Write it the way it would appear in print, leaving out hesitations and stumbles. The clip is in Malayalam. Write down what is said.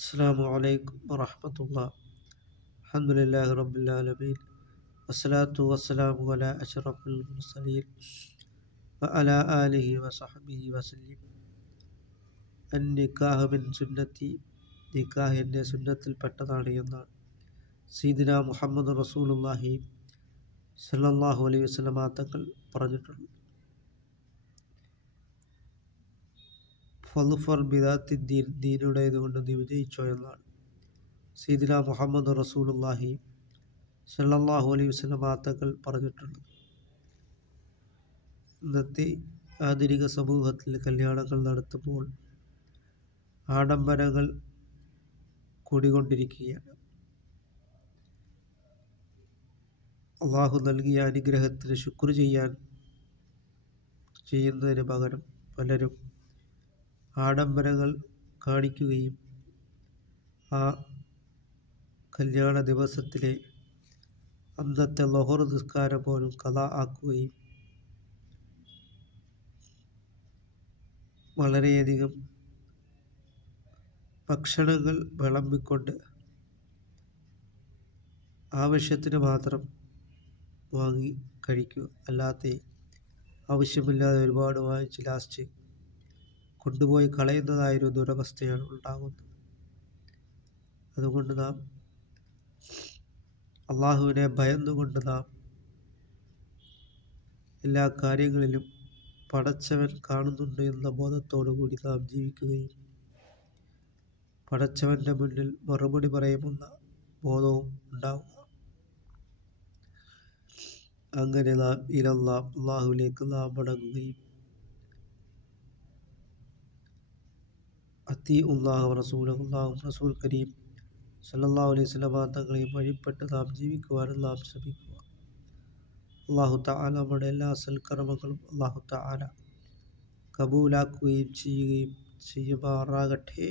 അസ്സലാമു അലൈക്കും വറഹ്മത്തുള്ളാഹി. അൽഹംദുലില്ലാഹി റബ്ബിൽ ആലമീൻ. വസ്സലാത്തു വസ്സലാമു അലാ അഷ്റഫിൽ മുർസലീൻ വഅലാ ആലിഹി വസഹ്ബിഹി വസല്ലം. അൻ-നിക്കാഹു മിൻ സുന്നത്തി, നിക്കാഹ് എൻ്റെ സുന്നത്തിൽപ്പെട്ടതാണ് എന്നാണ് സയ്യിദുനാ മുഹമ്മദ് റസൂലുള്ളാഹി സ്വല്ലല്ലാഹു അലൈഹി വസല്ലമ തങ്ങൾ പറഞ്ഞിട്ടുള്ളത്. ഫളുഫർ ബിദാത്തി ദീൻ, ദീനുടേതുകൊണ്ട് നീ വിജയിച്ചോ എന്നാണ് സയ്യിദുനാ മുഹമ്മദ് റസൂലുള്ളാഹി സ്വല്ലല്ലാഹു അലൈഹി വസല്ലമ തങ്ങൾ പറഞ്ഞിട്ടുള്ളത്. ഇന്നത്തെ ആധുനിക സമൂഹത്തിൽ കല്യാണങ്ങൾ നടത്തുമ്പോൾ ആഡംബരങ്ങൾ കൂടിക്കൊണ്ടിരിക്കുകയാണ്. അള്ളാഹു നൽകിയ അനുഗ്രഹത്തിന് ശുക്ർ ചെയ്യുന്നതിന് പകരം പലരും ആഡംബരങ്ങൾ കാണിക്കുകയും ആ കല്യാണ ദിവസത്തിലെ അന്നത്തെ ളുഹർ നിസ്കാരം പോലും ഖളാ ആക്കുകയും വളരെയധികം ഭക്ഷണങ്ങൾ വിളമ്പിക്കൊണ്ട് ആവശ്യത്തിന് മാത്രം വാങ്ങി കഴിക്കുക, അല്ലാതെ ആവശ്യമില്ലാതെ ഒരുപാട് വാങ്ങിച്ച് ലാസ്റ്റ് കൊണ്ടുപോയി കളയുന്നതായൊരു ദുരവസ്ഥയാണ് ഉണ്ടാകുന്നത്. അതുകൊണ്ട് നാം അള്ളാഹുവിനെ ഭയന്നുകൊണ്ട് നാം എല്ലാ കാര്യങ്ങളിലും പടച്ചവൻ കാണുന്നുണ്ട് എന്ന ബോധത്തോടു കൂടി നാം ജീവിക്കുകയും പടച്ചവൻ്റെ മുന്നിൽ മറുപടി പറയുമെന്ന ബോധവും ഉണ്ടാവുക. അങ്ങനെ നാം അള്ളാഹുവിലേക്ക് നാം മടങ്ങുകയും റസൂൽ കരീം സല്ലല്ലാഹു അലൈഹി വസല്ലമ തങ്ങളെയും വഴിപ്പെട്ട് നാം ജീവിക്കുവാനും നാം ശ്രമിക്കുക. അല്ലാഹു തആല നമ്മുടെ എല്ലാ സൽക്കർമ്മങ്ങളും അല്ലാഹു തആല കബൂലാക്കുകയും ചെയ്യുമാറാകട്ടെ.